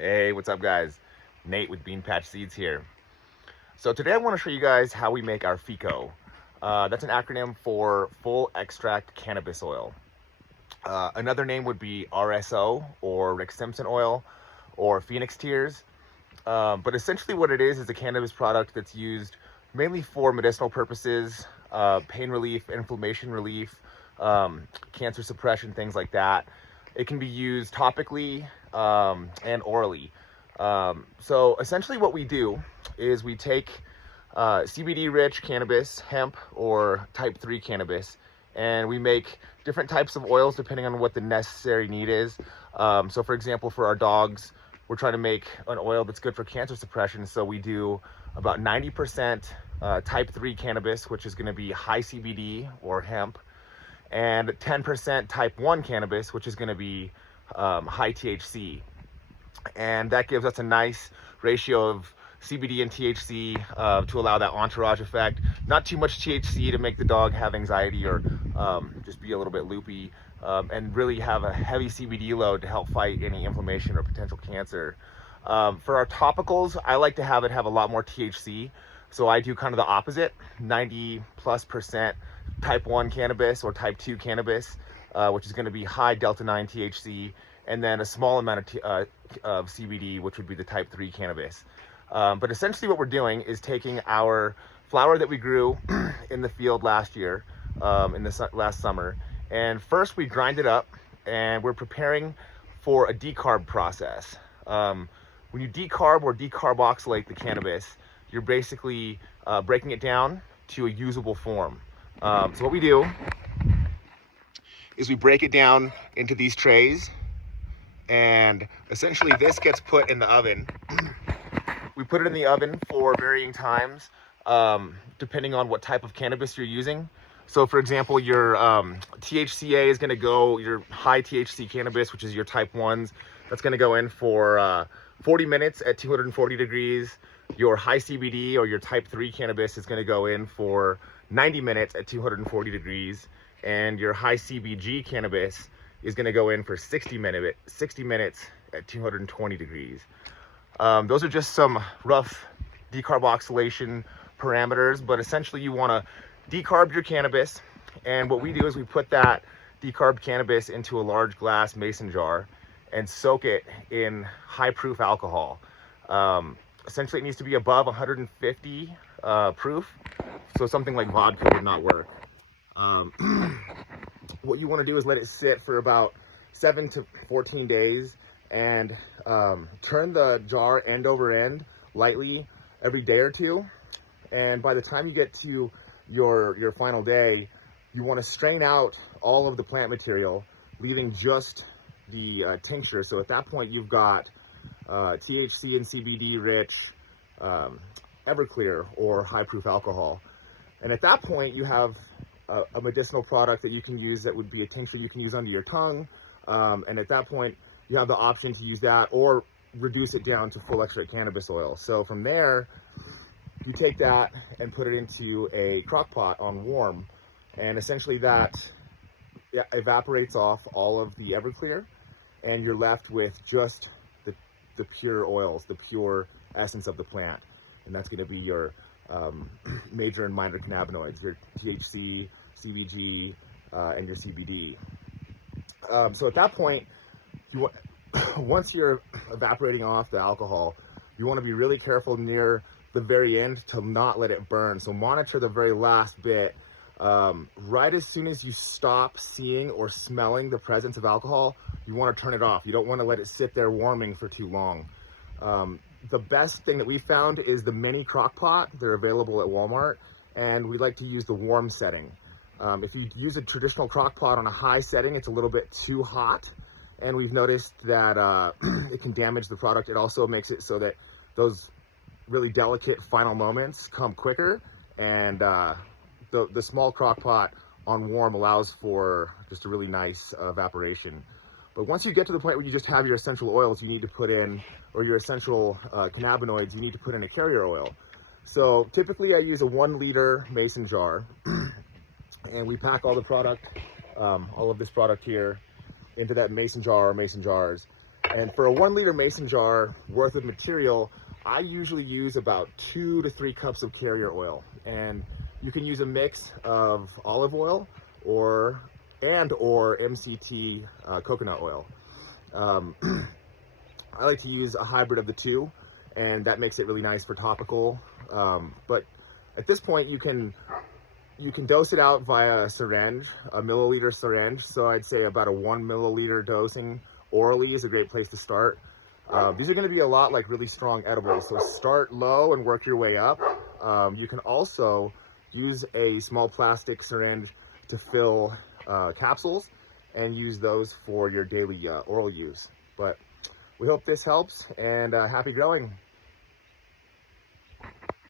Hey, what's up guys? Nate with Bean Patch Seeds here. So today I want to show you guys how we make our FECO. That's an acronym for Full Extract Cannabis Oil. Another name would be RSO or Rick Simpson oil or Phoenix Tears. But essentially what it is a cannabis product that's used mainly for medicinal purposes, pain relief, inflammation relief, cancer suppression, things like that. It can be used topically and orally. So essentially what we do is we take CBD rich cannabis, hemp, or type 3 cannabis, and we make different types of oils depending on what the necessary need is. So for example, for our dogs, we're trying to make an oil that's good for cancer suppression. So we do about 90% type 3 cannabis, which is going to be high CBD or hemp, and 10% type 1 cannabis, which is going to be high THC. And that gives us a nice ratio of CBD and THC to allow that entourage effect. Not too much THC to make the dog have anxiety or just be a little bit loopy, and really have a heavy CBD load to help fight any inflammation or potential cancer. For our topicals, I like to have it have a lot more THC. So I do kind of the opposite, 90+% type 1 cannabis or type 2 cannabis, which is going to be high delta 9 THC, and then a small amount of CBD, which would be the type 3 cannabis. But essentially what we're doing is taking our flower that we grew in the field last year, last summer, and first we grind it up and we're preparing for a decarb process. When you decarb or decarboxylate the cannabis, you're basically breaking it down to a usable form. So what we do is we break it down into these trays, and essentially this gets put in the oven. We put it in the oven for varying times, depending on what type of cannabis you're using. So for example, your THCA is going to go, your high THC cannabis, which is your type 1s, that's going to go in for 40 minutes at 240 degrees. Your high CBD or your type 3 cannabis is going to go in for 90 minutes at 240 degrees. And your high CBG cannabis is going to go in for 60 minutes at 220 degrees. Those are just some rough decarboxylation parameters, but essentially you want to decarb your cannabis. And what we do is we put that decarbed cannabis into a large glass mason jar and soak it in high proof alcohol. Essentially it needs to be above 150 proof, so something like vodka would not work. What you want to do is let it sit for about 7 to 14 days and turn the jar end over end lightly every day or two. And by the time you get to your final day, you want to strain out all of the plant material, leaving just the tincture. So at that point you've got THC and CBD rich Everclear or high proof alcohol. And at that point you have a medicinal product that you can use that would be a tincture you can use under your tongue. And at that point you have the option to use that or reduce it down to full extract cannabis oil. So from there, you take that and put it into a crock pot on warm, and essentially that evaporates off all of the Everclear, and you're left with just the pure oils, the pure essence of the plant. And that's going to be your major and minor cannabinoids, your THC, CBG, and your CBD. So at that point, once you're evaporating off the alcohol, you want to be really careful near the very end to not let it burn. So monitor the very last bit. Right as soon as you stop seeing or smelling the presence of alcohol, you want to turn it off. You don't want to let it sit there warming for too long. The best thing that we found is the mini crock pot. They're available at Walmart, and we like to use the warm setting. If you use a traditional crock pot on a high setting, it's a little bit too hot, and we've noticed that it can damage the product. It also makes it so that those really delicate final moments come quicker, and the small crock pot on warm allows for just a really nice evaporation. But once you get to the point where you just have your essential oils you need to put in, or your essential cannabinoids, you need to put in a carrier oil. So typically I use a 1 liter mason jar, and we pack all the product, all of this product here, into that mason jar or mason jars. And for a 1 liter mason jar worth of material, I usually use about 2 to 3 cups of carrier oil. And you can use a mix of olive oil or MCT coconut oil. I like to use a hybrid of the two, and that makes it really nice for topical. But at this point, you can dose it out via a syringe, a milliliter syringe. So I'd say about a 1 milliliter dosing orally is a great place to start. These are going to be a lot like really strong edibles, so start low and work your way up. You can also use a small plastic syringe to fill capsules and use those for your daily oral use. But we hope this helps, and happy growing.